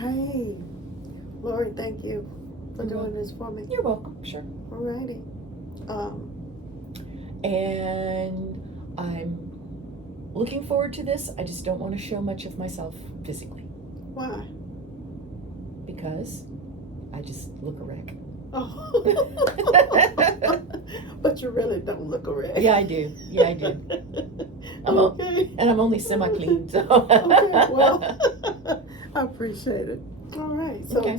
Hey, Lori, thank you for doing this for me. You're welcome, sure. Alrighty. And I'm looking forward to this. I just don't want to show much of myself physically Why? because I just look a wreck. Oh. But you really don't look a wreck. Yeah, I do. Yeah, I do. Okay. And I'm only semi-clean, so. Okay, well, I appreciate it. All right, so Okay.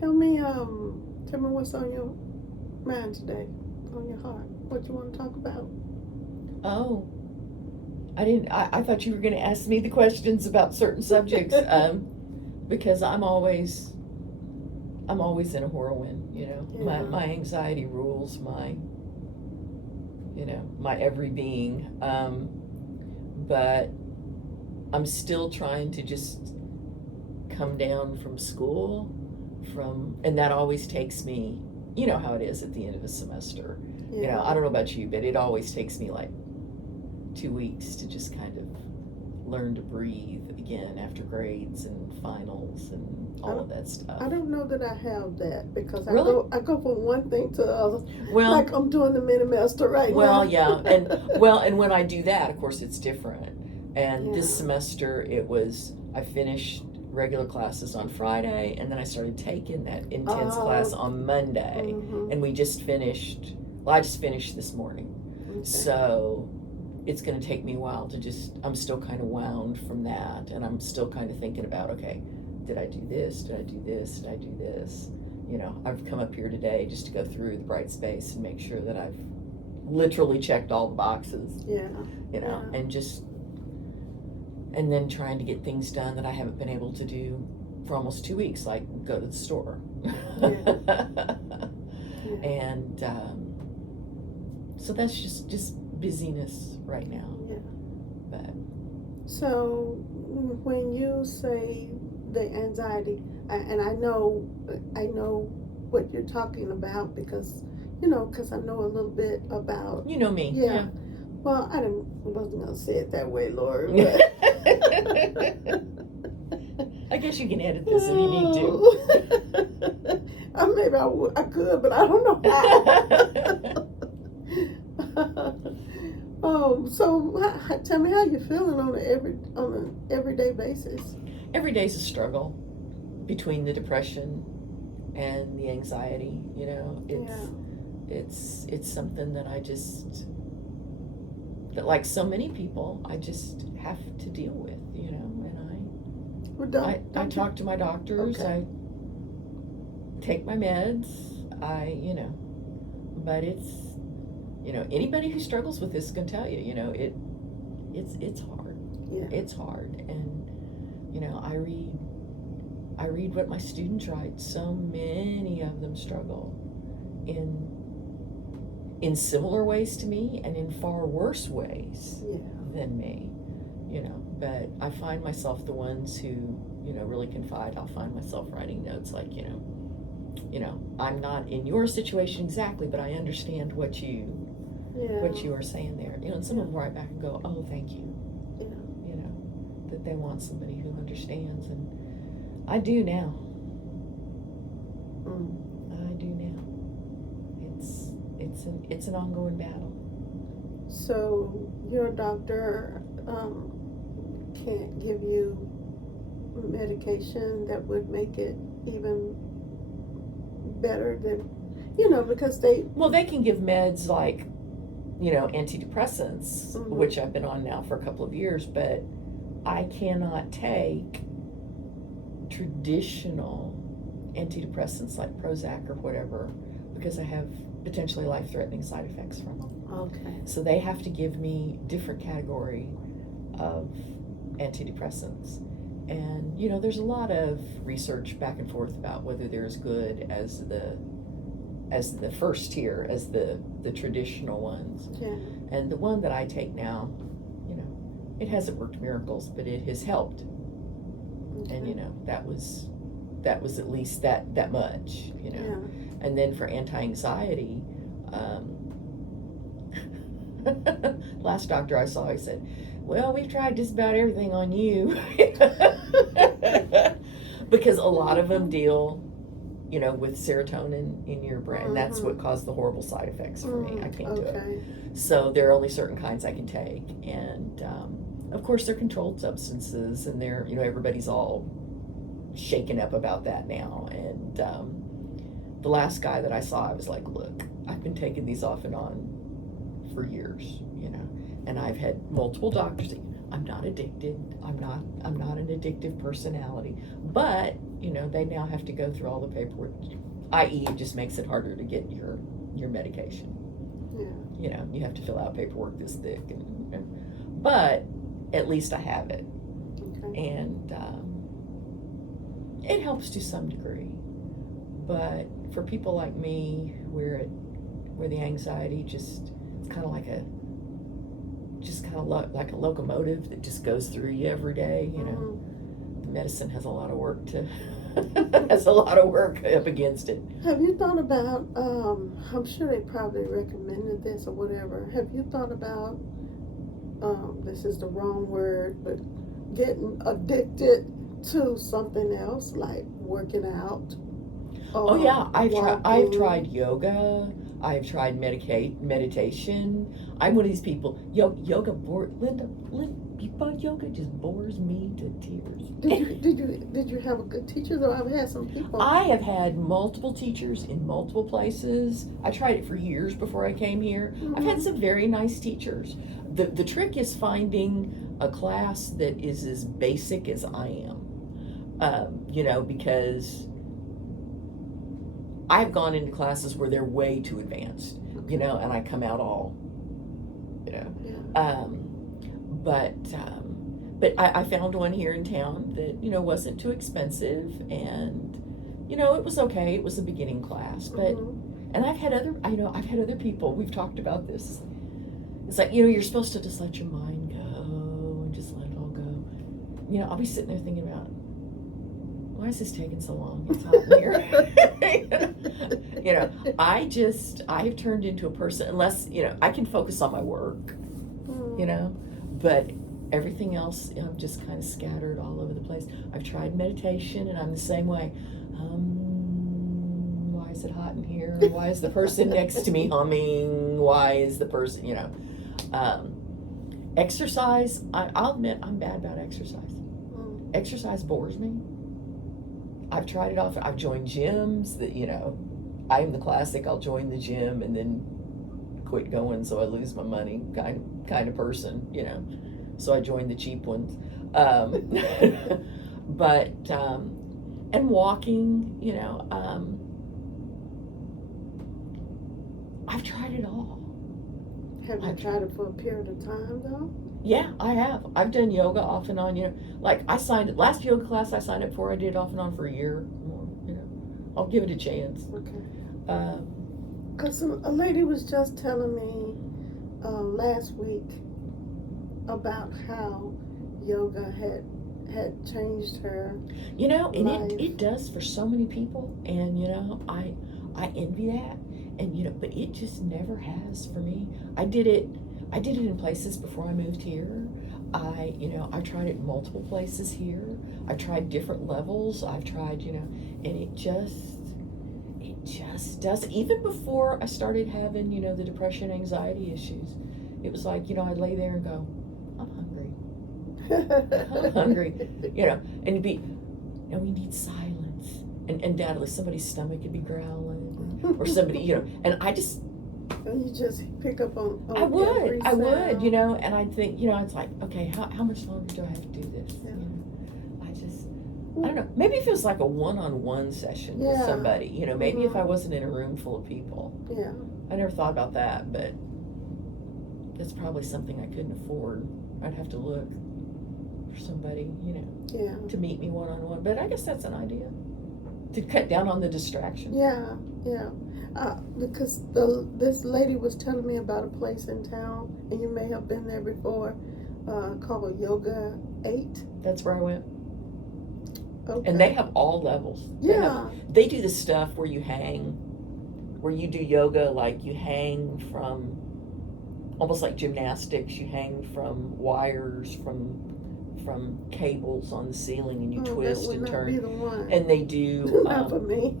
tell me what's on your mind today, on your heart. What you want to talk about? Oh, I thought you were going to ask me the questions about certain subjects, because I'm always in a whirlwind, you know. Yeah. My anxiety rules my every being, but I'm still trying to just come down from school, and that always takes me, you know how it is at the end of a semester. Yeah. You know, I don't know about you, but it always takes me like 2 weeks to just kind of learn to breathe again after grades and finals and all of that stuff. I don't know that I have that because Really? I go from one thing to the other. Well, Like I'm doing the mini master right now. well, yeah, and when I do that, of course, it's different. And this Yeah. semester, I finished regular classes on Friday, and then I started taking that intense class on Monday, Mhm. and we just finished. Well, I just finished this morning, Okay. so it's going to take me a while to I'm still kind of wound from that, and I'm still kind of thinking about, okay, did I do this? Did I do this? Did I do this? You know, I've come up here today just to go through the Bright Space and make sure that I've literally checked all the boxes. Yeah. You know, Yeah. and then trying to get things done that I haven't been able to do for almost 2 weeks, like go to the store. Yeah. And so that's just busyness right now. Yeah. But So when you say the anxiety, and I know what you're talking about because I know a little bit about. you know me. Yeah. Well, I wasn't gonna say it that way, Lori. But I guess you can edit this if you need to. Maybe I could, but I don't know how. So tell me how you're feeling on an everyday basis. Every day's a struggle between the depression and the anxiety. You know, it's something that that like so many people, I just have to deal with. You know, and I talk to my doctors. Okay. I take my meds. But anybody who struggles with this is going to tell you, it's hard. Yeah. It's hard. And, I read what my students write. So many of them struggle in similar ways to me and in far worse ways than me, but I find myself the ones who, really confide. I'll find myself writing notes like, I'm not in your situation exactly, but I understand what you are saying there. And some of them write back and go, oh, thank you. That they want somebody who understands, and I do now. I do now. It's an ongoing battle. So your doctor can't give you medication that would make it even better than, because they can give meds like, antidepressants, which I've been on now for a couple of years, but I cannot take traditional antidepressants like Prozac or whatever because I have potentially life-threatening side effects from them. Okay. So they have to give me different category of antidepressants. And, there's a lot of research back and forth about whether they're as good as the first tier, as the traditional ones. Yeah. And the one that I take now, it hasn't worked miracles, but it has helped. Okay. And, that was at least that much, Yeah. And then for anti-anxiety, last doctor I saw, he said, well, we've tried just about everything on you. because a lot of them deal, you know, with serotonin in your brain. And that's what caused the horrible side effects for me. I can't do it. So there are only certain kinds I can take. And of course, they're controlled substances, and they're, you know, everybody's all shaken up about that now. And the last guy that I saw, I was like, look, I've been taking these off and on for years, you know, and I've had multiple doctors. I'm not addicted. I'm not an addictive personality. But, you know, they now have to go through all the paperwork, i.e. it just makes it harder to get your medication. Yeah. You know, you have to fill out paperwork this thick, but at least I have it. Okay. And it helps to some degree. But for people like me, where the anxiety just, it's kind of like like a locomotive that just goes through you every day, you know. The medicine has a lot of work up against it. Have you thought about, I'm sure they probably recommended this or whatever, have you thought about, this is the wrong word, but getting addicted to something else, like working out? Oh yeah, I've tried yoga. I've tried meditation. I'm one of these people. Yoga just bores me to tears. Did you have a good teacher though? I've had some people. I have had multiple teachers in multiple places. I tried it for years before I came here. I've had some very nice teachers. The trick is finding a class that is as basic as I am. You know, because I've gone into classes where they're way too advanced, you know, and I come out all, you know. Yeah. But I found one here in town that, you know, wasn't too expensive, and, you know, it was okay. It was a beginning class, but, and I've had other people, we've talked about this. It's like, you know, you're supposed to just let your mind go and just let it all go. You know, I'll be sitting there thinking about, why is this taking so long? It's hot in here. You know, I have turned into a person, unless, you know, I can focus on my work, you know, but everything else, I'm just kind of scattered all over the place. I've tried meditation, and I'm the same way. Why is it hot in here? Why is the person next to me humming? Why is the person, you know, exercise, I'll admit I'm bad about exercise. Exercise bores me. I've tried it off. I've joined gyms that, you know, I am the classic, I'll join the gym and then quit going so I lose my money kind of person, you know. So I joined the cheap ones. But, and walking, you know, I've tried it all. Have you tried it for a period of time though? Yeah, I have. I've done yoga off and on, you know. Like last yoga class I signed up for, I did off and on for a year more, you know. I'll give it a chance. Okay. Because a lady was just telling me last week about how yoga had changed her. You know, and life. it does for so many people, and, you know, I envy that, and, you know, but it just never has for me. I did it in places before I moved here. I tried it in multiple places here. I tried different levels. I've tried, you know, and it just does. Even before I started having, you know, the depression, anxiety issues, it was like, you know, I'd lay there and go, I'm hungry. I'm hungry, you know, and we need silence. And undoubtedly somebody's stomach could be growling, or somebody, you know, and I just, and you just pick up on I would, you know, and I'd think, you know, it's like, okay, how much longer do I have to do this? Yeah. You know, I don't know. Maybe if it was like a one-on-one session with somebody, you know, maybe if I wasn't in a room full of people. Yeah. I never thought about that, but that's probably something I couldn't afford. I'd have to look for somebody, you know, to meet me one-on-one. But I guess that's an idea, to cut down on the distraction. Yeah. Because this lady was telling me about a place in town, and you may have been there before, called Yoga 8. That's where I went. Okay. And they have all levels. They do the stuff where you hang, where you do yoga, like you hang from, almost like gymnastics, you hang from wires, from from cables on the ceiling, and you That twist would and not turn. be the one. And they do. Not for me.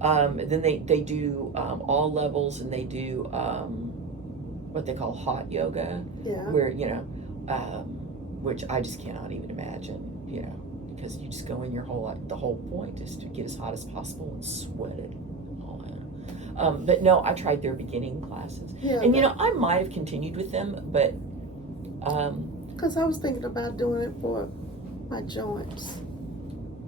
Then they do all levels, and they do what they call hot yoga, Yeah. where which I just cannot even imagine, because you just go in your whole life. The whole point is to get as hot as possible and sweat it all out. But no, I tried their beginning classes, Yeah. and I might have continued with them, but because I was thinking about doing it for my joints.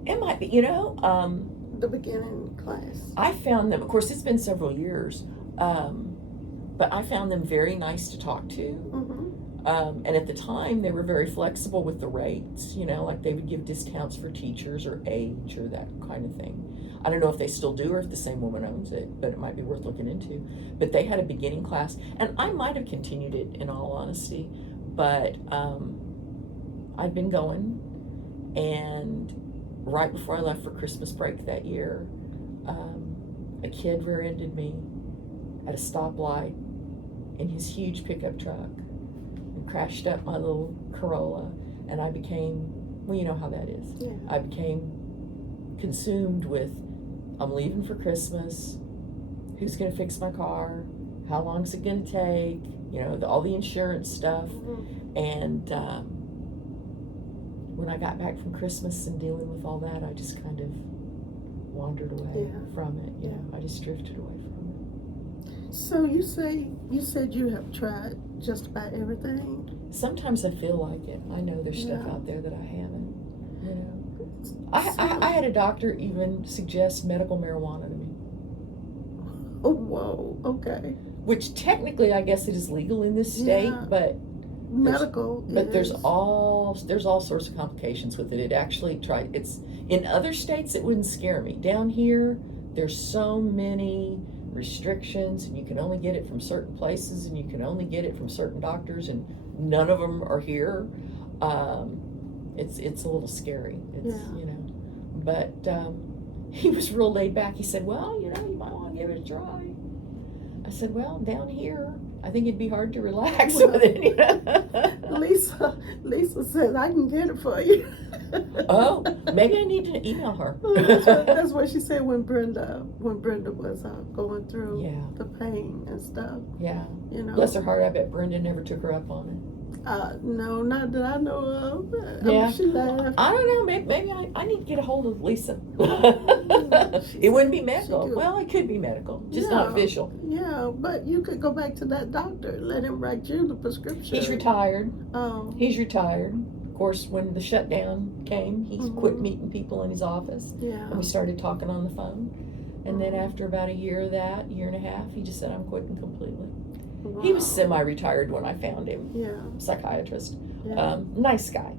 it might be, The beginning class. I found them. Of course, it's been several years, but I found them very nice to talk to. Mm-hmm. And at the time, they were very flexible with the rates, like they would give discounts for teachers or age or that kind of thing. I don't know if they still do or if the same woman owns it, but it might be worth looking into. But they had a beginning class, and I might have continued it in all honesty, but I'd been going, and right before I left for Christmas break that year, a kid rear-ended me at a stoplight in his huge pickup truck and crashed up my little Corolla, and I became, well, you know how that is. Yeah. I became consumed with, I'm leaving for Christmas, who's going to fix my car, how long is it going to take, all the insurance stuff. Mm-hmm. And when I got back from Christmas and dealing with all that, I just kind of wandered away from it. I just drifted away from it. So you said you have tried just about everything. Sometimes I feel like it. I know there's stuff out there that I haven't. I had a doctor even suggest medical marijuana to me. Oh, whoa, okay. Which technically, I guess it is legal in this state, but medical. There's all sorts of complications with it. It actually it's in other states it wouldn't scare me. Down here, there's so many restrictions, and you can only get it from certain places, and you can only get it from certain doctors, and none of them are here. It's a little scary. But he was real laid back. He said, well, you might want to give it a try. I said, well, down here, I think it'd be hard to relax with it. Lisa says I can get it for you. Oh, maybe I need to email her. That's what she said when Brenda was going through the pain and stuff. Yeah. Bless her heart. I bet Brenda never took her up on it. No, not that I know of. Yeah. She laughed. I don't know. Maybe I need to get a hold of Lisa. It wouldn't be medical. Well, it could be medical, just not official. Yeah, but you could go back to that doctor. Let him write you the prescription. He's retired. Oh. He's retired. Of course, when the shutdown came, he quit meeting people in his office. Yeah. And we started talking on the phone. And then after about a year and a half, he just said, I'm quitting completely. Wow. He was semi-retired when I found him. Yeah. Psychiatrist. Yeah. Nice guy.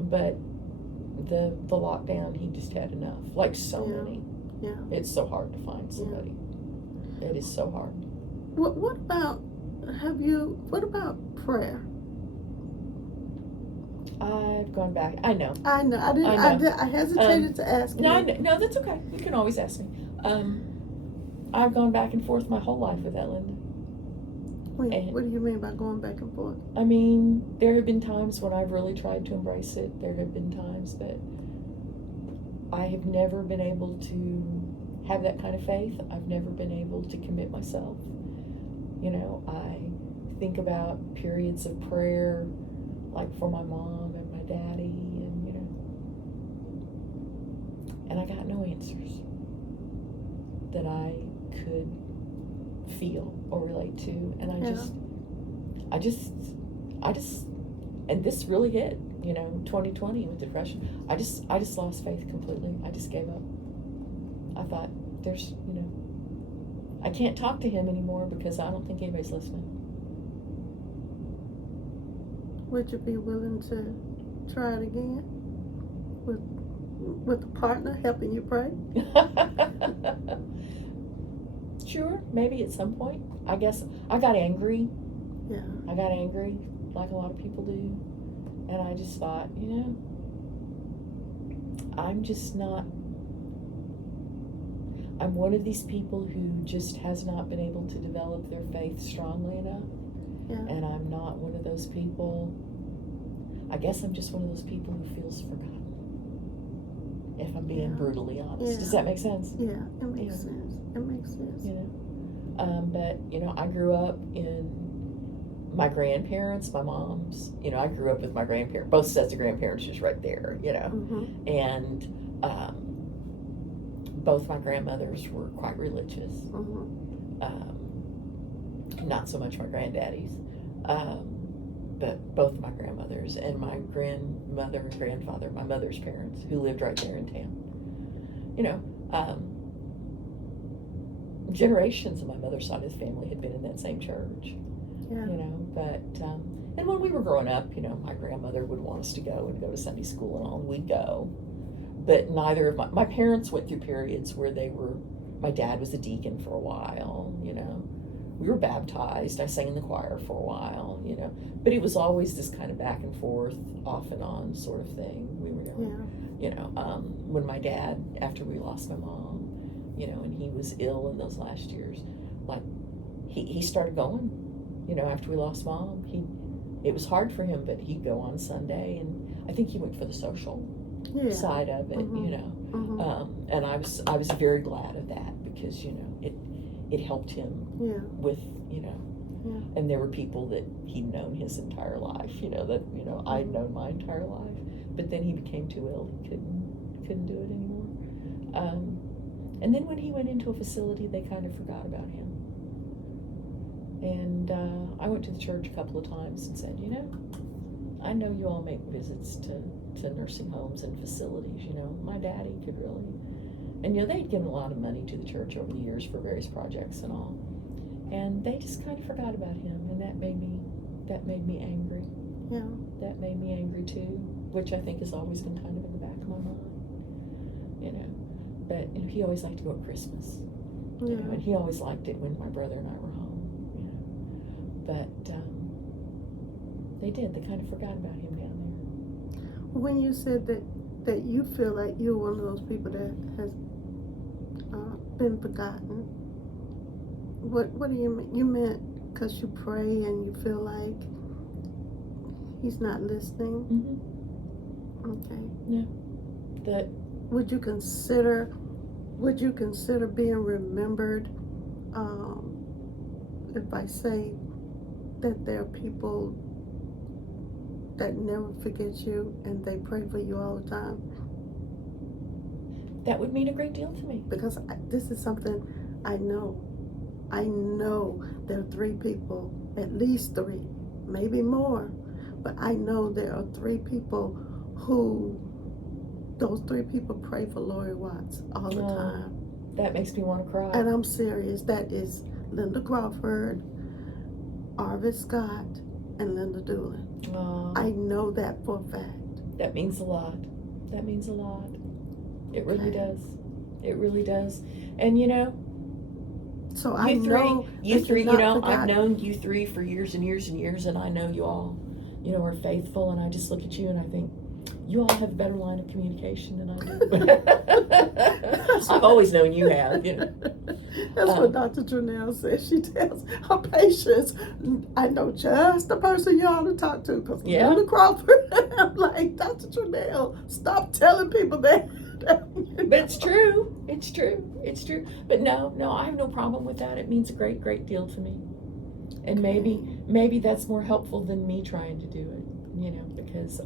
But the lockdown, he just had enough. Like so many. Yeah. It's so hard to find somebody. It is so hard. What about prayer? I've gone back. I know. I hesitated to ask you. No, that's okay. You can always ask me. I've gone back and forth my whole life with that, Linda. What do you mean by going back and forth? I mean, there have been times when I've really tried to embrace it. There have been times that I have never been able to have that kind of faith. I've never been able to commit myself. I think about periods of prayer, like for my mom and my daddy, and I got no answers that I could feel or relate to, and I just and this really hit 2020 with depression. I just lost faith completely. I just gave up. I thought there's I can't talk to him anymore because I don't think anybody's listening. Would you be willing to try it again with a partner helping you pray? Sure, maybe at some point. I guess I got angry. Yeah. I got angry like a lot of people do. And I just thought, I'm one of these people who just has not been able to develop their faith strongly enough. Yeah. And I'm not one of those people. I guess I'm just one of those people who feels forgotten. If I'm being brutally honest. Yeah. Does that make sense? Yeah, it makes sense. It makes sense. You know? But, you know, I grew up in my grandparents, my mom's, you know, I grew up with my grandparents, both sets of grandparents just right there, you know. Mm-hmm. And both my grandmothers were quite religious. Mm-hmm. Not so much my granddaddy's, but both my grandmothers and my grandmother and grandfather, my mother's parents, who lived right there in town. You know, generations of my mother's side of the family had been in that same church. Yeah. You know, but and when we were growing up, you know, my grandmother would want us to go to Sunday school and all, and we'd go. But neither of my parents went through periods where my dad was a deacon for a while, you know. We were baptized. I sang in the choir for a while, you know. But it was always this kind of back and forth, off and on sort of thing. We were never, you know, when my dad, after we lost my mom, you know, and he was ill in those last years, like, he started going, you know, after we lost mom. It was hard for him, but he'd go on Sunday, and I think he went for the social side of it, Mm-hmm. you know. Mm-hmm. And I was very glad of that, because, you know, it helped him with, you know, and there were people that he'd known his entire life, you know, that, you know, I'd known my entire life, but then he became too ill, he couldn't do it anymore. And then when he went into a facility, they kind of forgot about him. And I went to the church a couple of times and said, you know, I know you all make visits to nursing homes and facilities, you know, my daddy could really. And, you know, they'd given a lot of money to the church over the years for various projects and all. And they just kind of forgot about him, and that made me angry. Yeah. That made me angry too, which I think has always been kind of in the back of my mind, you know. But, you know, he always liked to go at Christmas, you know, and he always liked it when my brother and I were home, you know. But they kind of forgot about him down there. When you said that you feel like you're one of those people that has been forgotten, what do you mean? You meant because you pray and you feel like he's not listening? Mm-hmm. Okay. Yeah. That. Would you consider being remembered if I say that there are people that never forget you and they pray for you all the time? That would mean a great deal to me. Because this is something I know. I know there are 3 people, at least 3, maybe more, but I know there are 3 people who, those 3 people pray for Lori Watts all the time. That makes me want to cry. And I'm serious. That is Linda Crawford, Arvid Scott, and Linda Doolin. I know that for a fact. That means a lot. That means a lot. It really does. It really does. And, you know, so you three, you know, forgotten. I've known you 3 for years and years and years, and I know you all, you know, are faithful, and I just look at you and I think, you all have a better line of communication than I do. I've always known you have, you know. That's what Dr. Janelle says. She tells her patients, I know just the person you ought to talk to, because Linda Crawford. I'm like, Dr. Janelle, stop telling people that. But it's true. It's true. It's true. But no, I have no problem with that. It means a great, great deal to me. And maybe that's more helpful than me trying to do it, you know, because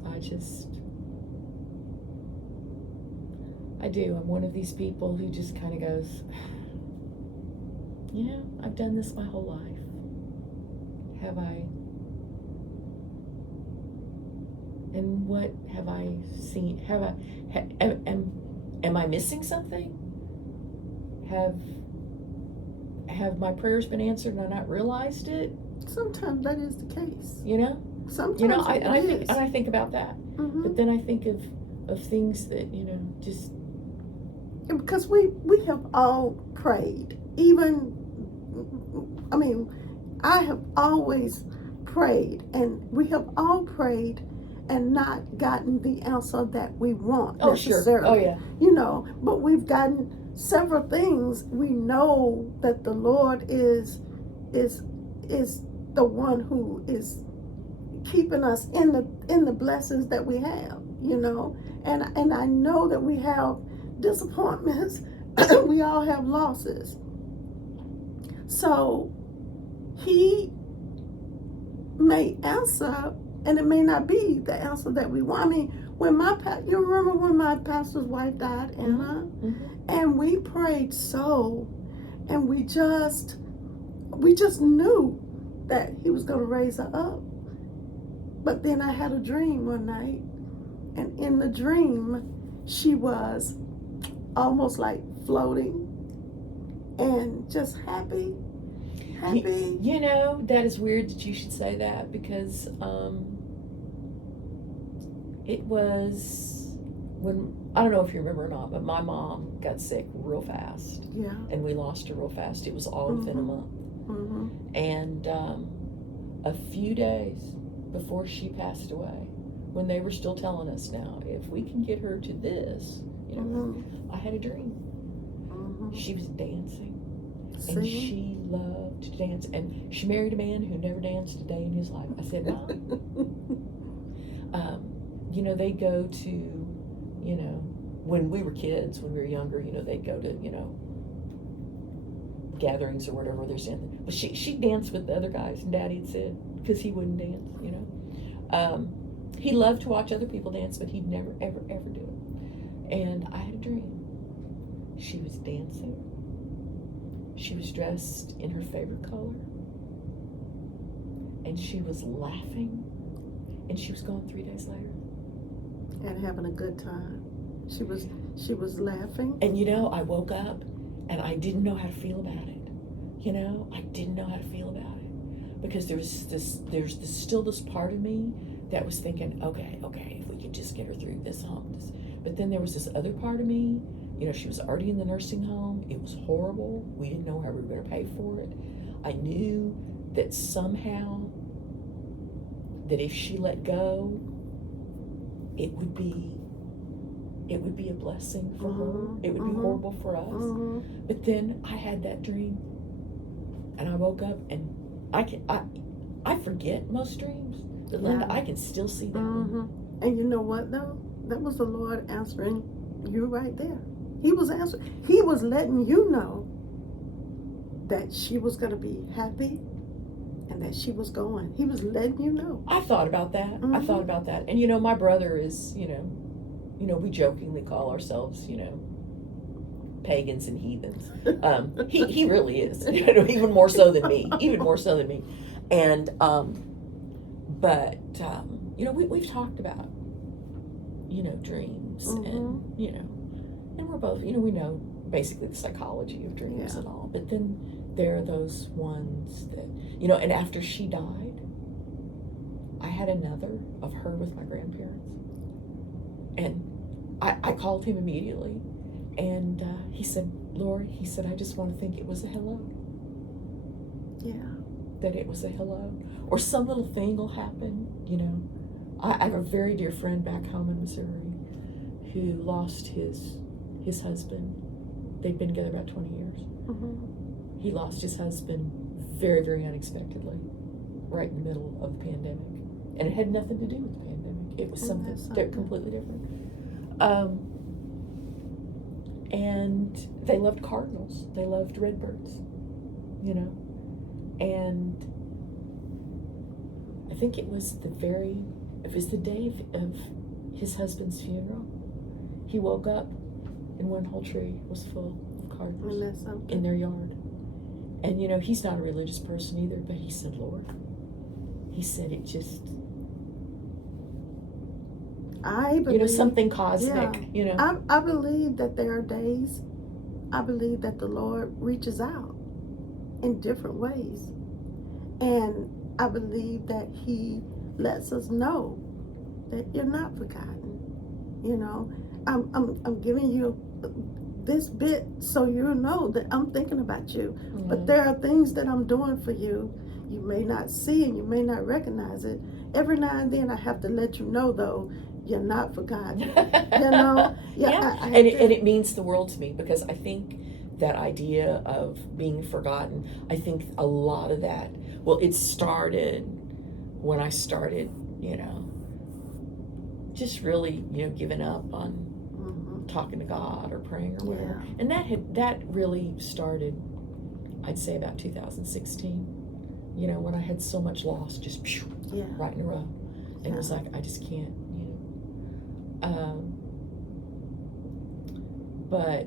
I do. I'm one of these people who just kind of goes, you know, I've done this my whole life. Have I? And what have I seen? Am I missing something? Have my prayers been answered and I not realized it? Sometimes that is the case. You know? Sometimes you know, I think about that. Mm-hmm. But then I think of things that, you know, just because we have all prayed. Even, I mean, I have always prayed, and we have all prayed and not gotten the answer that we want necessarily. Sure. Oh, yeah. You know, but we've gotten several things. We know that the Lord is the one who is keeping us in the blessings that we have, you know. And I know that we have disappointments. We all have losses. So he may answer, and it may not be the answer that we want. I mean, when you remember when my pastor's wife died, Anna, and we prayed so, and we just knew that he was going to raise her up. But then I had a dream one night, and in the dream, she was almost like floating and just happy. You know, that is weird that you should say that, because it was when, I don't know if you remember or not, but my mom got sick real fast. Yeah. And we lost her real fast. It was all within a month. And a few days before she passed away, when they were still telling us, now, if we can get her to this, you know, I had a dream. She was dancing. And she loved to dance. And she married a man who never danced a day in his life. I said, Mom, you know, they go to, you know, when we were kids, when we were younger, you know, they'd go to, you know, gatherings or whatever they're saying. But she danced with the other guys, and Daddy had said, because he wouldn't dance, you know. He loved to watch other people dance, but he'd never, ever, ever do it. And I had a dream. She was dancing. She was dressed in her favorite color. And she was laughing. And she was gone 3 days later. And having a good time. She was laughing. And you know, I woke up and I didn't know how to feel about it. You know, I didn't know how to feel about it. Because there's still this part of me that was thinking, okay, if we could just get her through this hump. But then there was this other part of me, you know, she was already in the nursing home. It was horrible. We didn't know how we were going to pay for it. I knew that somehow, that if she let go, it would be a blessing for her. It would be horrible for us. But then I had that dream, and I woke up, and I forget most dreams. But Linda, I can still see them. And you know what though? That was the Lord answering you right there. He was answering. He was letting you know that she was going to be happy and that she was going. He was letting you know. I thought about that. I thought about that. And you know, my brother is, you know, we jokingly call ourselves, you know, pagans and heathens. He really is, you know, even more so than me. And but you know, we've talked about, you know, dreams and, you know, and we're both, you know, we know basically the psychology of dreams and all. But then there are those ones that, you know, and after she died, I had another of her with my grandparents. And I called him immediately, and he said, Lori, he said, I just want to think it was a hello. Yeah. That it was a hello. Or some little thing will happen, you know. I have a very dear friend back home in Missouri who lost his husband. They'd been together about 20 years. He lost his husband very, very unexpectedly, right in the middle of the pandemic. And it had nothing to do with the pandemic. It was something completely different. And they loved cardinals. They loved redbirds, you know. And I think it was the day of his husband's funeral. He woke up and one whole tree was full of cardinals in their yard. And you know, he's not a religious person either, but he said, Lord, he said it just, I believe, you know, something cosmic, you know. I believe that there are days, I believe that the Lord reaches out in different ways. And I believe that he lets us know that you're not forgotten. You know, I'm giving you this bit so you know that I'm thinking about you. But there are things that I'm doing for you. You may not see and you may not recognize it. Every now and then I have to let you know, though, you're not forgotten. You know? And it means the world to me, because I think that idea of being forgotten, I think a lot of that Well, it started when I started, just really, giving up on talking to God or praying or whatever. Yeah. And that really started, I'd say, about 2016. When I had so much loss, just Yeah. right in a row, and it was Yeah. like I just can't, But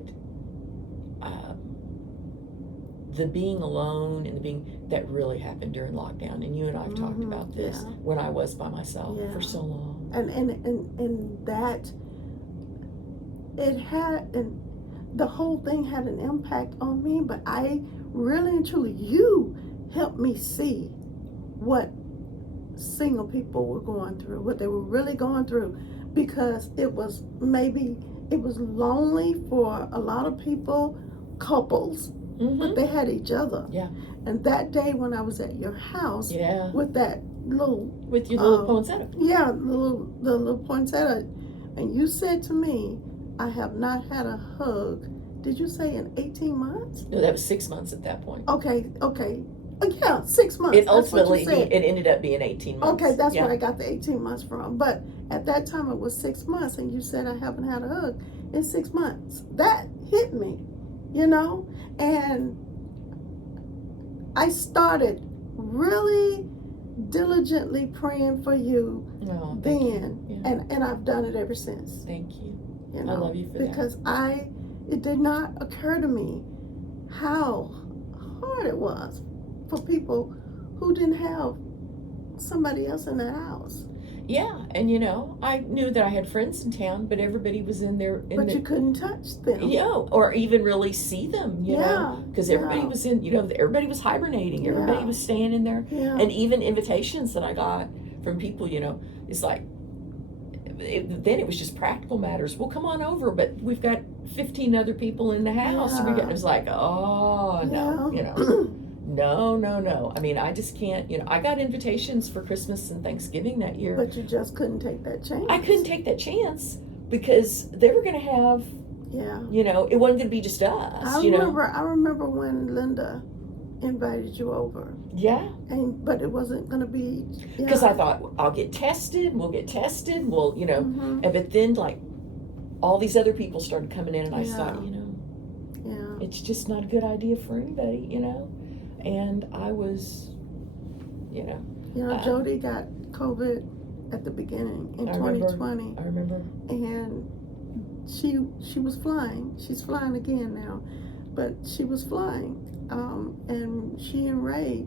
the being alone and that really happened during lockdown, and you and I've talked about this, Yeah. when I was by myself Yeah. for so long. And that it had, and the whole thing had an impact on me, but I really and truly, you helped me see what single people were going through, what they were really going through, because it was lonely for a lot of people, couples, but they had each other. Yeah. And that day when I was at your house, Yeah. with that little, with your little poinsettia. Yeah, the little poinsettia, and you said to me, I have not had a hug. Did you say in 18 months? No, that was 6 months at that point. Okay. Yeah, 6 months. It ultimately, it ended up being 18 months. Okay, that's where I got the 18 months from. But at that time it was 6 months, and you said I haven't had a hug in 6 months. That hit me, and I started really diligently praying for you then, you. and I've done it ever since. Thank you. I love you for that. Because it did not occur to me how hard it was for people who didn't have somebody else in that house. Yeah, and I knew that I had friends in town, but everybody was in there. But you couldn't touch them. Or even really see them, because everybody was everybody was hibernating. Everybody was staying in there. Yeah. And even invitations that I got from people, it's like, then it was just practical matters. Well, come on over, but we've got 15 other people in the house. Yeah. And it was like, oh, no, No. I mean, I just can't, I got invitations for Christmas and Thanksgiving that year. But you just couldn't take that chance. I couldn't take that chance because they were going to have, it wasn't going to be just us. I remember when Linda invited you over. Yeah. But it wasn't going to be. Because I thought, I'll get tested, we'll get tested, and but then, like, all these other people started coming in, and I thought, it's just not a good idea for anybody, And I was, Jody got COVID at the beginning in 2020. I remember. And she was flying. She's flying again now, but she was flying. And she and Ray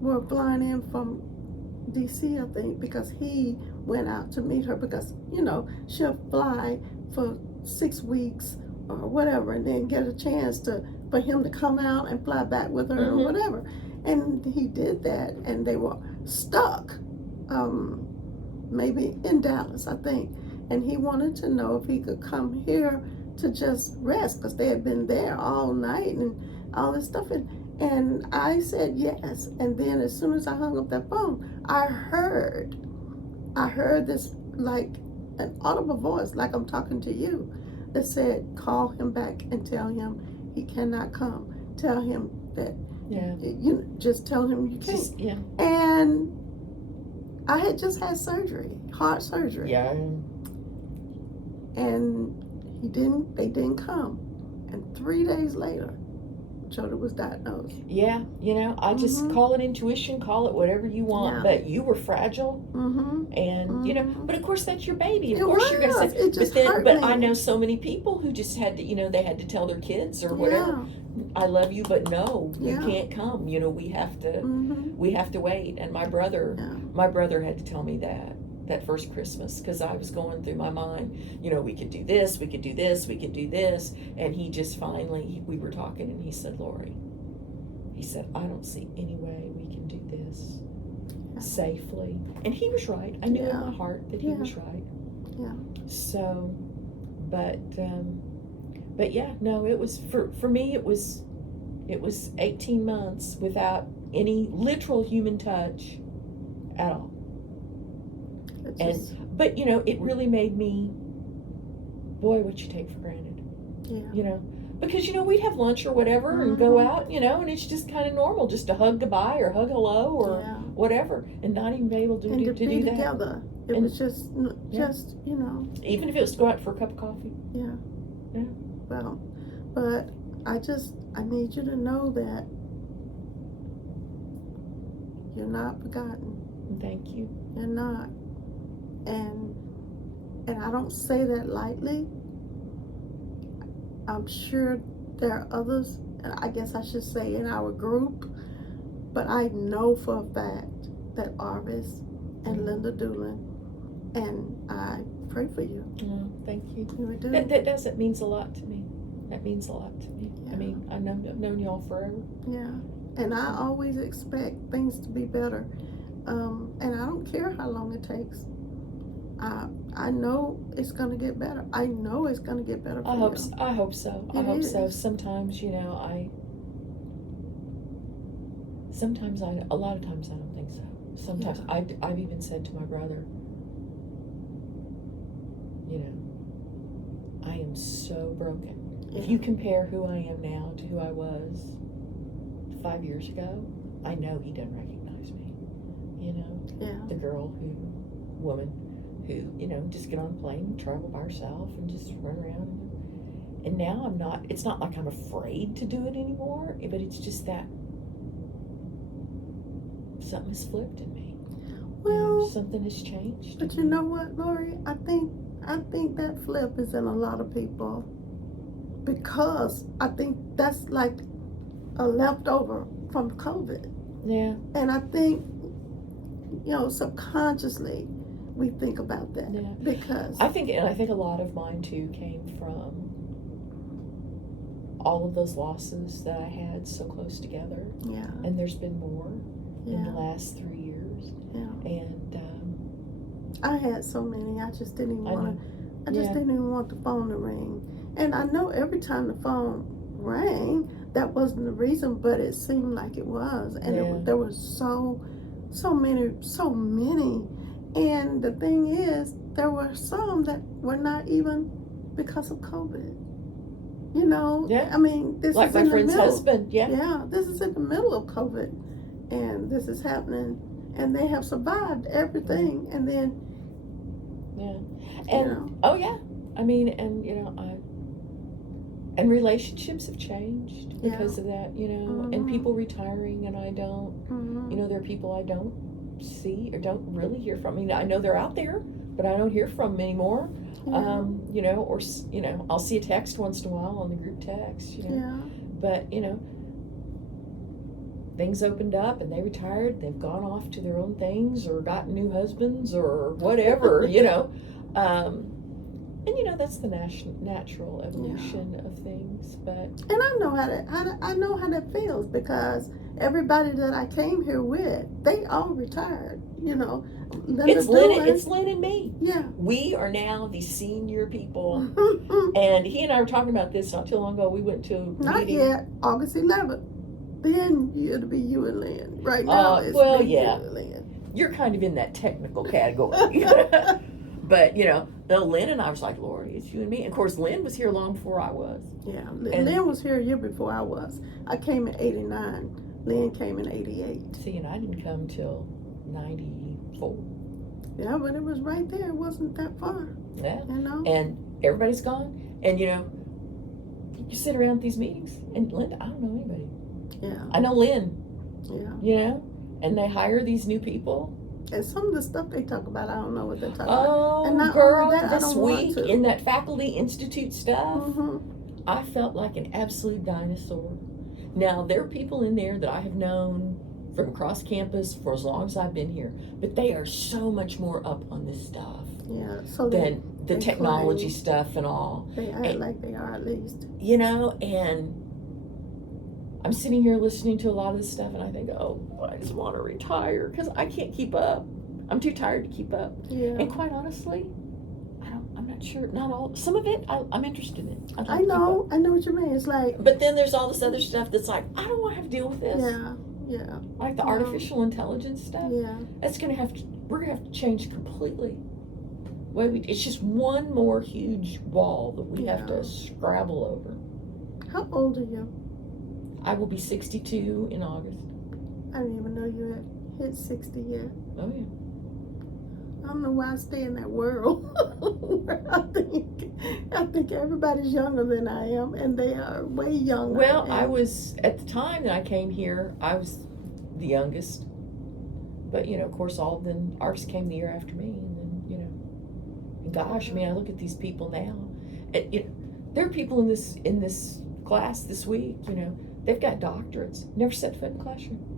were flying in from DC, I think, because he went out to meet her because, she'll fly for 6 weeks or whatever and then get a chance for him to come out and fly back with her or whatever. And he did that, and they were stuck, maybe in Dallas, I think. And he wanted to know if he could come here to just rest because they had been there all night and all this stuff. And I said yes. And then as soon as I hung up that phone, I heard this like an audible voice, like I'm talking to you, that said, call him back and tell him he cannot come. Tell him that, just tell him you can't. And I had just had surgery, heart surgery. Yeah. And they didn't come. And 3 days later, Jody was diagnosed. Yeah, I just call it intuition, call it whatever you want, but you were fragile, and but of course that's your baby. Of course you're going to say, but I know so many people who just had to, they had to tell their kids or whatever, I love you, but no, you can't come. We have to wait. And my brother had to tell me that first Christmas, because I was going through my mind, we could do this, we could do this, we could do this. And he just finally, we were talking, and he said, Lori, I don't see any way we can do this safely. And he was right. I knew in my heart that he was right. Yeah. So, but yeah, no, it was, for me, it was 18 months without any literal human touch at all. But it really made me, boy, what you take for granted. Yeah. Because, we'd have lunch or whatever and go out, and it's just kind of normal just to hug goodbye or hug hello or Yeah. whatever, and not even be able to, And do, to to be do that. together. It And- was just, Even if it was to go out for a cup of coffee. Yeah. Yeah. Well, but I need you to know that you're not forgotten. Thank you. You're not. And I don't say that lightly. I'm sure there are others, and I guess I should say in our group, but I know for a fact that Arvis and Linda Doolin, and I pray for you. Thank you. We do. That means a lot to me. That means a lot to me. Yeah. I mean, I've known y'all forever. Yeah. And I always expect things to be better. And I don't care how long it takes. I know it's gonna get better. I know it's gonna get better for I you. hope so. I hope so. It Sometimes, a lot of times I don't think so. Sometimes I've even said to my brother, I am so broken. If you compare who I am now to who I was 5 years ago, I know he doesn't recognize me. Yeah. The woman who, just get on a plane and travel by herself and just run around. And now it's not like I'm afraid to do it anymore, but it's just that something has flipped in me. Well, something has changed. but you know what, Lori? I think that flip is in a lot of people, because I think that's like a leftover from COVID. Yeah. And I think, subconsciously we think about that. Yeah. Because I think a lot of mine too came from all of those losses that I had so close together. Yeah. And there's been more in the Yeah. last 3 years. Yeah. And I had so many. I just didn't even want to. I just Yeah. didn't even want the phone to ring. And I know every time the phone rang, that wasn't the reason, but it seemed like it was. And Yeah. there was so many. And the thing is, there were some that were not even because of COVID. Yeah. I mean, this like is my in the friend's middle. husband. Yeah. Yeah, this is in the middle of COVID, and this is happening, and they have survived everything, and then Yeah. you And know, oh yeah. I mean, and and relationships have changed because of that, and Mhm. people retiring, and I don't, mhm, there are people I don't see or don't really hear from. I mean, I know they're out there, but I don't hear from them anymore. yeah, I'll see a text once in a while on the group text, yeah, but, things opened up and they retired, they've gone off to their own things or gotten new husbands or whatever, and that's the natural evolution of things, but and I know I know how that feels, because everybody that I came here with, they all retired. Linda it's Lynn, Doolin, it's Lynn and me. yeah. We are now the senior people, and he and I were talking about this not too long ago. We went to a Not meeting. yet. August 11th. Then it'll be you and Lynn. Right now, it's well, me, yeah. you and Lynn. You're kind of in that technical category. But, Lynn and I was like, Lord, it's you and me. And of course, Lynn was here long before I was. Yeah, And- Lynn was here a year before I was. I came in '89. Lynn came in '88. See, and I didn't come till 94. Yeah, but it was right there. It wasn't that far. Yeah. And everybody's gone. And, you sit around at these meetings, and Linda, I don't know anybody. yeah, I know Lynn, yeah. and they hire these new people. And some of the stuff they talk about, I don't know what they're talking about. Oh, And not girl, only that, I this don't want week to. in that Faculty Institute stuff, Mhm. I felt like an absolute dinosaur. Now, there are people in there that I have known from across campus for as long as I've been here, but they are so much more up on this stuff Yeah, so than the they technology claim- stuff and all. they act and- like they are at least. And I'm sitting here listening to a lot of this stuff, and I think, oh, I just want to retire because I can't keep up. I'm too tired to keep up. Yeah. And quite honestly, I'm not sure. Not all. Some of it I'm interested in. I'd like I to keep know what you mean. It's like, up. But then there's all this other stuff that's like, I don't want to have to deal with this. yeah, Like the Yeah. artificial intelligence stuff. yeah. We're gonna have to change completely. It's just one more huge wall that we have Yeah. to scrabble over. How old are you? I will be 62 in August. I didn't even know you had hit 60 yet. Oh yeah. I don't know why I stay in that world where I think everybody's younger than I am, and they are way younger. Well, and I was, at the time that I came here, I was the youngest. But, you know, of course, then ours came the year after me. And then, you know, and gosh, I mean, I look at these people now. There are people in this class this week, you know, they've got doctorates, never set foot in the classroom.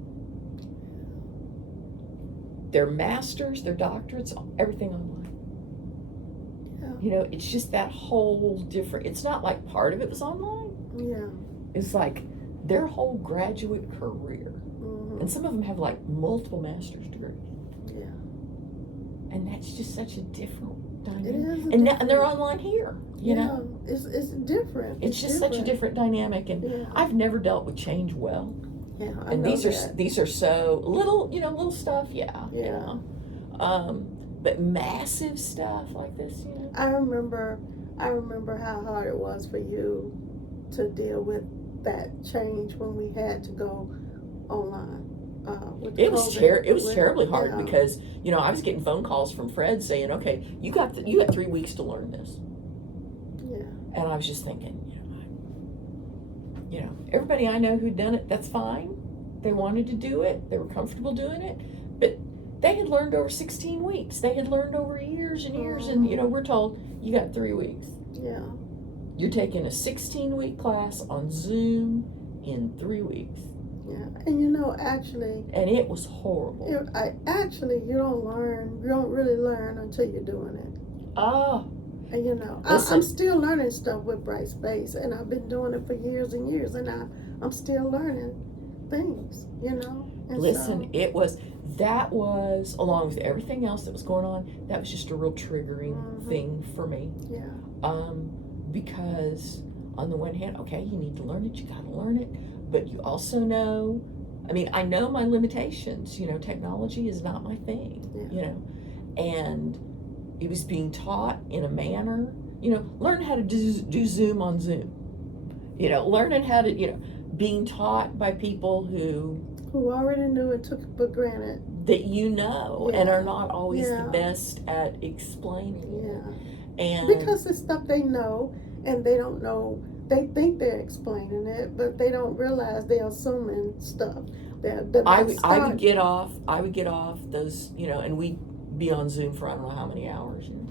Their masters, their doctorates, everything online. Yeah. You know, it's just that whole different, it's not like part of it was online. Yeah. It's like their whole graduate career. Mm-hmm. And some of them have like multiple master's degrees. Yeah. And that's just such a different dynamic. It is. And they're online here, you know? It's different. It's just such a different dynamic. And Yeah. I've never dealt with change well. Yeah, I And know these are so little, you know, little stuff, yeah. Yeah. You know? But massive stuff like this, you know. I remember how hard it was for you to deal with that change when we had to go online. With It was COVID. terribly hard Yeah. because, you know, I was getting phone calls from Fred saying, okay, you got 3 weeks to learn this. Yeah. And I was just thinking, you know, everybody I know who'd done it, that's fine. They wanted to do it. They were comfortable doing it. But they had learned over 16 weeks. They had learned over years and years. And, you know, we're told, you got 3 weeks. Yeah. You're taking a 16-week class on Zoom in 3 weeks. Yeah. And you know, actually, And it was horrible. you don't really learn until you're doing it. Oh, And you know, Listen. I'm still learning stuff with Bright Space, and I've been doing it for years and years, and I'm still learning things, you know. And listen, that was, along with everything else that was going on, that was just a real triggering Mhm. thing for me. Yeah. Because on the one hand, okay, you need to learn it, you gotta learn it, but you also know, I mean, I know my limitations, you know, technology is not my thing, Yeah. you know, and it was being taught in a manner, you know, learn how to do Zoom on Zoom, you know, learning how to, you know, being taught by people who already knew and took it for granted. that you know and Yeah. are not always Yeah. the best at explaining it. Yeah. And Because it's stuff they know, and they don't know. They think they're explaining it, but they don't realize they're assuming stuff. I would get off those, you know, and we'd be on Zoom for I don't know how many hours, you know.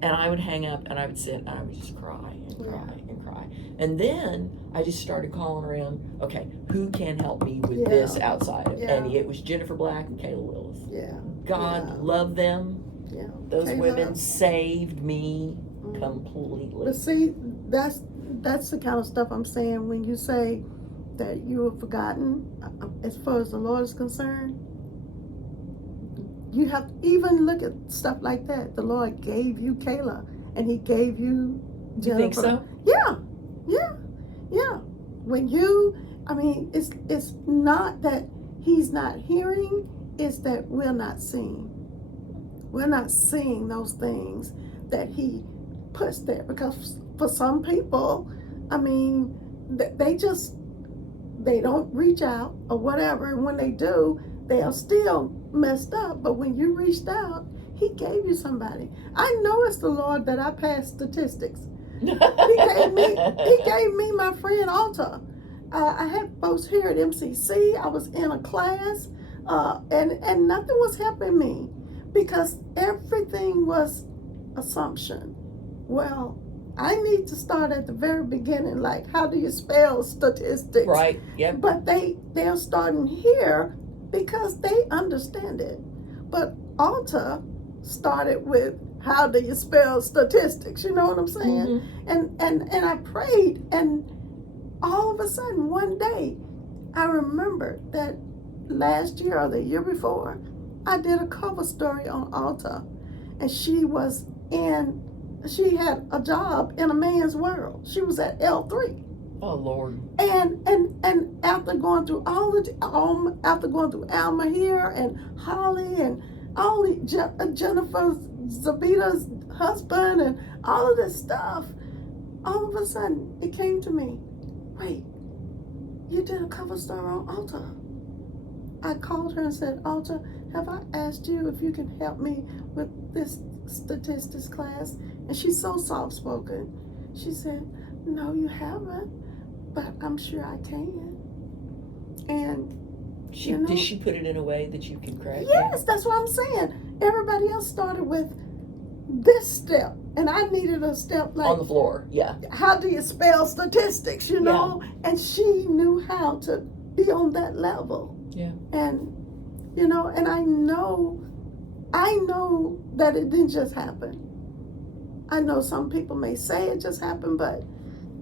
And I would hang up and I would sit and I would just cry and cry and cry. And then I just started calling around, okay, who can help me with Yeah. this outside of, Yeah. and it was Jennifer Black and Kayla Willis. Yeah. God Yeah. love them. Yeah. Those Kayla. women saved me Mhm. completely. But see, that's the kind of stuff I'm saying when you say that you were forgotten. As far as the Lord is concerned, you have to even look at stuff like that. The Lord gave you Kayla, and He gave you You Jennifer. think so? Yeah. When it's not that He's not hearing; it's that we're not seeing. We're not seeing those things that He puts there, because for some people, they don't reach out or whatever, and when they do, they are still messed up. But when you reached out, He gave you somebody. I know it's the Lord that I passed statistics. He gave me my friend Alta. I had folks here at MCC. I was in a class, and nothing was helping me because everything was assumption. Well, I need to start at the very beginning, like how do you spell statistics? Right. Yep. But they're starting here because they understand it. But Alta started with how do you spell statistics? You know what I'm saying? Mhm. And I prayed, and all of a sudden one day I remembered that last year or the year before I did a cover story on Alta, and she had a job in a man's world. She was at L3. Oh Lord. And after going through after going through Alma here and Holly and all the Jennifer Zabita's husband and all of this stuff, all of a sudden, it came to me, wait, you did a cover story on Alta. I called her and said, Alta, have I asked you if you can help me with this statistics class? And she's so soft-spoken. She said, no, you haven't, but I'm sure I can. And Did she put it in a way that you can crack? Yes, that's what I'm saying. Everybody else started with this step, and I needed a step like On the floor, yeah. how do you spell statistics, you know? Yeah. And she knew how to be on that level. Yeah. And and I know that it didn't just happen. I know some people may say it just happened, but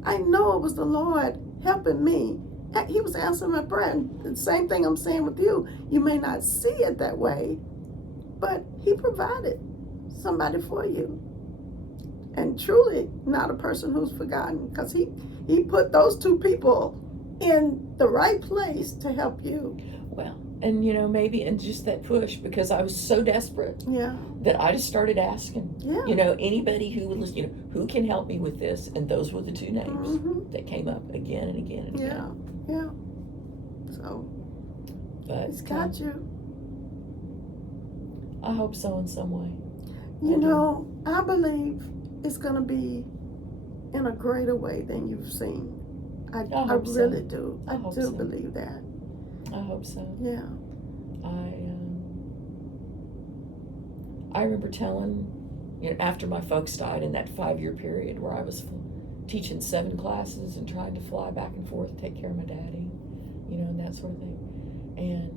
I know it was the Lord helping me. He was answering my prayer. And the same thing I'm saying with you. You may not see it that way, but He provided somebody for you. And truly not a person who's forgotten, because he put those two people in the right place to help you. Well, and maybe, and just that push, because I was so desperate that I just started asking, anybody who would listen, who can help me with this? And those were the two names that came up again and again and again. Yeah. So, but He's got you. I hope so in some way. I believe it's going to be in a greater way than you've seen. I really do. I do believe that. I hope so. Yeah. I remember telling, after my folks died, in that 5-year period where I was teaching 7 classes and trying to fly back and forth, take care of my daddy, and that sort of thing. And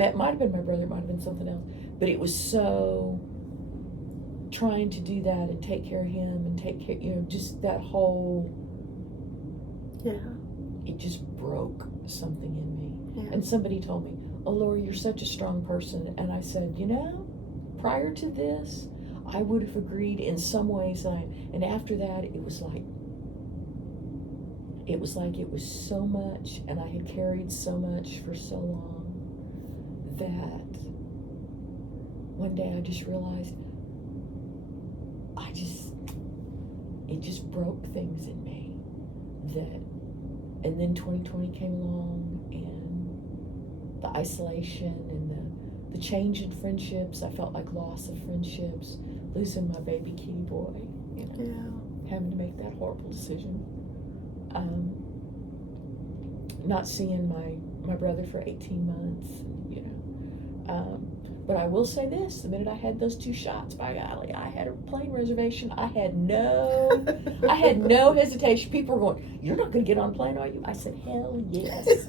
it might have been my brother, it might have been something else, but it was so trying to do that and take care of him and take care, just that whole, it just broke something in me. Yeah. And somebody told me, oh, Lori, you're such a strong person. And I said, prior to this, I would have agreed in some ways. And after that, it was like it was so much, and I had carried so much for so long, that one day I just realized it just broke things in me. And then 2020 came along, and the isolation and the change in friendships. I felt like loss of friendships, losing my baby kitty boy, having to make that horrible decision. Not seeing my brother for 18 months, but I will say this, the minute I had those 2 shots, by golly, I had a plane reservation. I had no hesitation. People were going, you're not going to get on a plane, are you? I said, hell yes.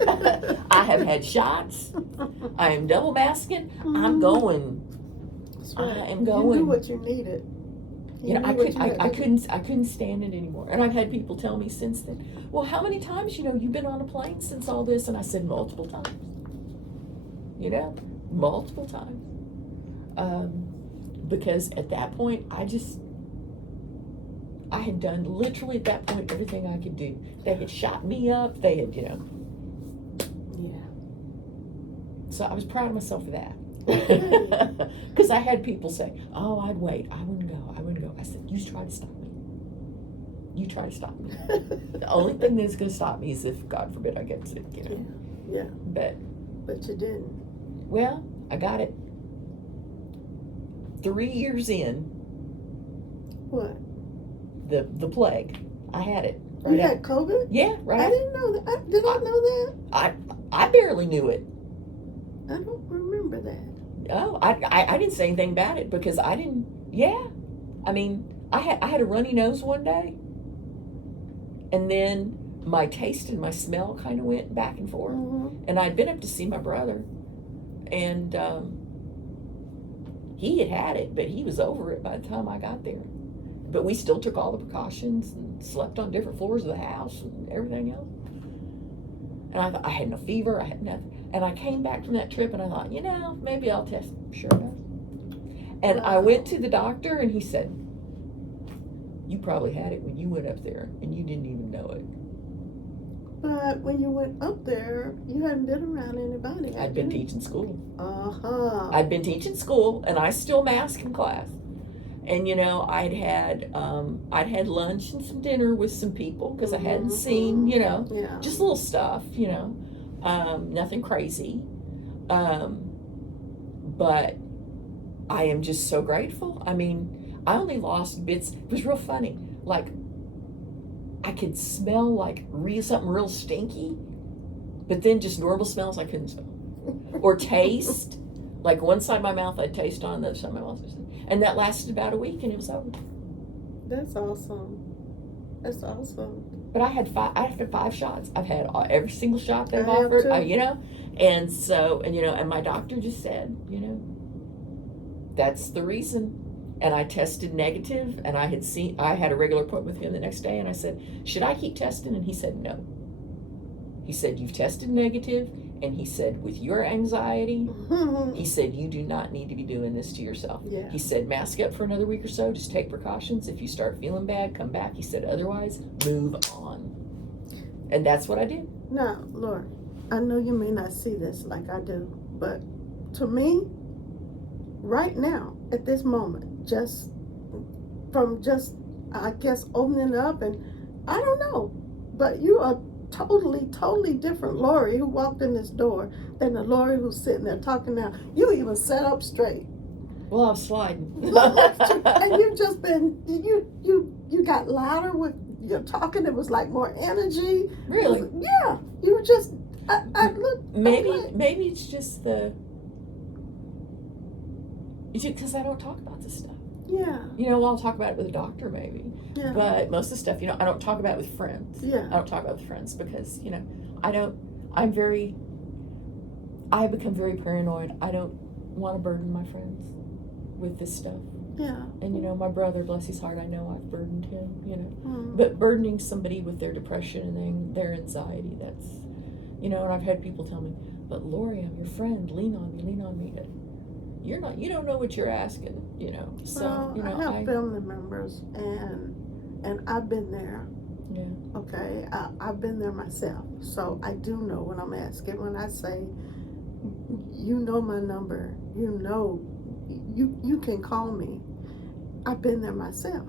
I have had shots. I am double masking. I'm going. Right. I am going. You knew what you needed. I couldn't stand it anymore. And I've had people tell me since then, well, how many times, you've been on a plane since all this? And I said, multiple times. Multiple times. Because at that point, I had done literally at that point everything I could do. They had shot me up. They had, Yeah. So I was proud of myself for that. Because I had people say, oh, I'd wait. I wouldn't go. I said, you try to stop me. You try to stop me. The only thing that's going to stop me is if, God forbid, I get sick, Yeah. But you didn't. Well, I got it 3 years in. What? The plague. I had it. Right, you had COVID? Yeah, right. I didn't know that. Did I know that? I barely knew it. I don't remember that. Oh, I didn't say anything about it because I didn't. Yeah, I mean, I had a runny nose one day, and then my taste and my smell kind of went back and forth. And I'd been up to see my brother, and he had it, but he was over it by the time I got there. But we still took all the precautions and slept on different floors of the house and everything else. And I thought, I had no fever, I had nothing. And I came back from that trip and I thought, maybe I'll test. Sure enough. And I went to the doctor and he said, you probably had it when you went up there and you didn't even know it. But when you went up there, you hadn't been around anybody. I'd been teaching school. Uh-huh. I'd been teaching school and I still mask in class. And I'd had lunch and some dinner with some people because I hadn't seen, Yeah. just little stuff, nothing crazy. But I am just so grateful. I mean, I only lost bits. It was real funny. Like, I could smell like something real stinky, but then just normal smells I couldn't smell. Or taste. Like one side of my mouth I'd taste on, the other side of my mouth. And that lasted about a week and it was over. That's awesome. That's awesome. But I had 5 shots. I've had every single shot they've I have offered, too. and so, and my doctor just said, that's the reason. And I tested negative, and I had a regular appointment with him the next day, and I said, should I keep testing? And he said, no. He said, you've tested negative, and he said, with your anxiety, he said, you do not need to be doing this to yourself. Yeah. He said, mask up for another week or so, just take precautions. If you start feeling bad, come back. He said, otherwise, move on. And that's what I did. Now, Lord, I know you may not see this like I do, but to me, right now, at this moment, I guess, opening up, and I don't know, but you are totally different Lori who walked in this door than the Lori who's sitting there talking now. You even sat up straight. Well, I was sliding. And you've just been, you got louder with your talking. It was like more energy. Really? Yeah. You were just, I looked. Maybe it's just because I don't talk about this stuff. Yeah. I'll talk about it with a doctor maybe. Yeah. But most of the stuff, I don't talk about it with friends. Yeah. I don't talk about it with friends because, I become very paranoid. I don't want to burden my friends with this stuff. Yeah. And, my brother, bless his heart, I know I've burdened him, Mm. But burdening somebody with their depression and their anxiety, that's, and I've had people tell me, but Lori, I'm your friend, lean on me. You're not, you don't know what you're asking, so, well, I have family members, and I've been there. Yeah. Okay, I've been there myself, so I do know what I'm asking when I say, my number, you can call me. I've been there myself.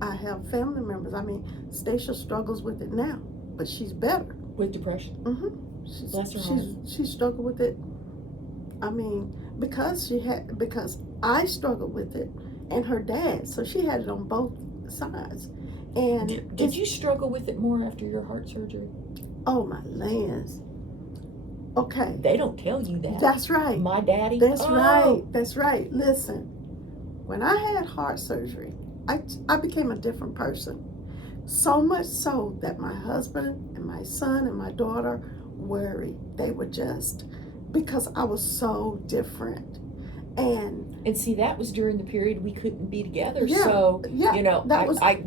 I have family members. I mean, Stacia struggles with it now, but she's better. With depression? Mm-hmm. Bless her heart. She struggled with it. I mean, because I struggled with it, and her dad, so she had it on both sides. And did you struggle with it more after your heart surgery? Oh my lands. Okay. They don't tell you that. That's right. My daddy. That's right. Listen, when I had heart surgery, I became a different person. So much so that my husband and my son and my daughter worried. They were just, because I was so different. And see, that was during the period we couldn't be together. Yeah, so yeah, that was right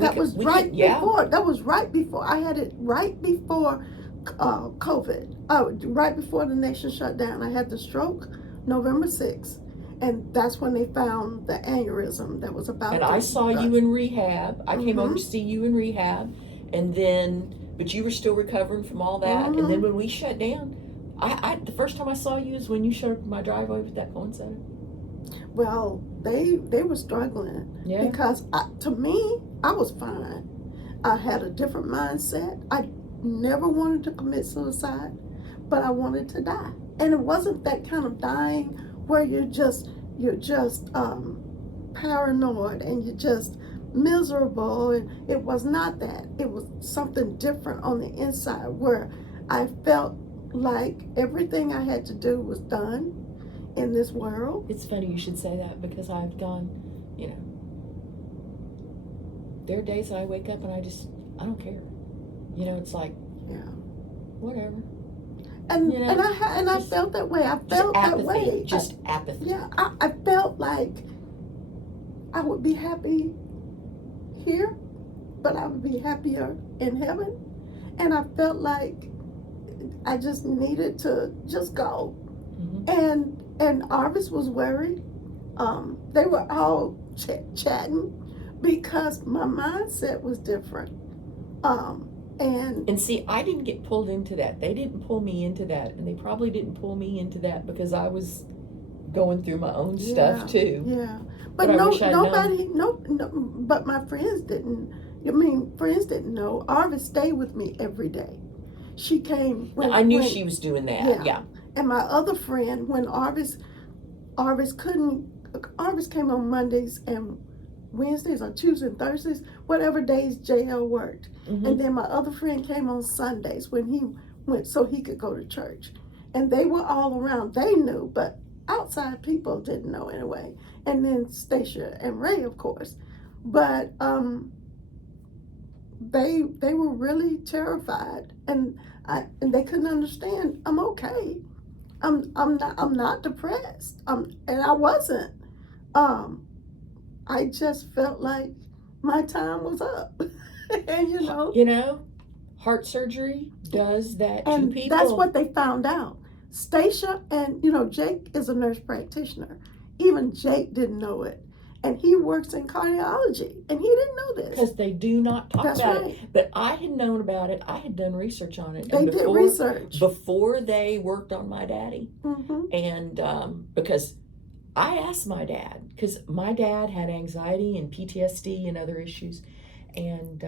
before I had it. Right before COVID. Right before the nation shut down. I had the stroke, November 6th, and that's when they found the aneurysm that was about. And I saw you in rehab. I came over to see you in rehab, and then, but you were still recovering from all that. And then when we shut down, I the first time I saw you is when you showed up in my driveway with that coin center. Well, they were struggling because to me, I was fine. I had a different mindset. I never wanted to commit suicide, but I wanted to die. And it wasn't that kind of dying where you're just paranoid and you're just miserable. And it was not that. It was something different on the inside where I felt like everything I had to do was done in this world. It's funny you should say that because I've gone, there are days that I wake up and I don't care. It's like, whatever. And I felt that way. I felt that way. Just apathy. Yeah, I felt like I would be happy here, but I would be happier in heaven. And I felt like I just needed to just go. Mm-hmm. And Arvis was worried. They were all chatting because my mindset was different. And see, I didn't get pulled into that. They didn't pull me into that, and they probably didn't pull me into that because I was going through my own stuff too. Yeah, But I no, wish I'd known. nobody, no, but my friends didn't. I mean, friends didn't know. Arvis stayed with me every day. She came when I knew when, she was doing that. yeah. Yeah. And my other friend, when Arvis couldn't, Arvis came on Mondays and Wednesdays or Tuesdays and Thursdays, whatever days JL worked. Mm-hmm. And then my other friend came on Sundays when he went so he could go to church. And they were all around. They knew, but outside people didn't know anyway. And then Stacia and Ray, of course. But they were really terrified, and they couldn't understand. I'm okay. I'm not depressed. And I wasn't. I just felt like my time was up. And heart surgery does that and to people. that's what they found out. Stacia and Jake is a nurse practitioner. Even Jake didn't know it. And he works in cardiology, and he didn't know this. Because they do not talk That's about right. it. But I had known about it. I had done research on it. They did research. Before they worked on my daddy. Mm-hmm. And because I asked my dad, because my dad had anxiety and PTSD and other issues. And